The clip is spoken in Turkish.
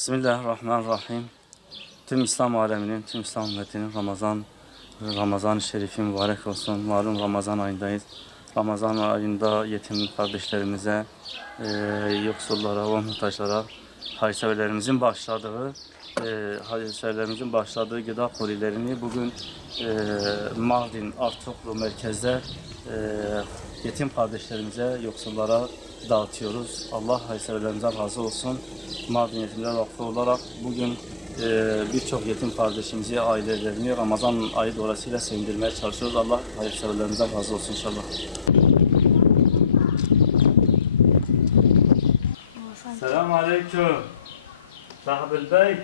Bismillahirrahmanirrahim. Tüm İslam aleminin, tüm İslam ümmetinin Ramazan-ı Şerifi mübarek olsun. Malum Ramazan ayındayız. Ramazan ayında yetim kardeşlerimize, yoksullara ve muhtaçlara hayırseverlerimizin başladığı gıda kolilerini bugün Mardin Artuklu merkezde yetim kardeşlerimize, yoksullara dağıtıyoruz. Allah hayırseverlerimizden razı olsun. Mardin Yetimler Vakfı olarak bugün birçok yetim kardeşimizi, ailelerini Ramazan ayı dolayısıyla sevindirmeye çalışıyoruz. Allah hayırseverlerimizden razı olsun inşallah. Selamun Aleyküm. Sahibil Bey.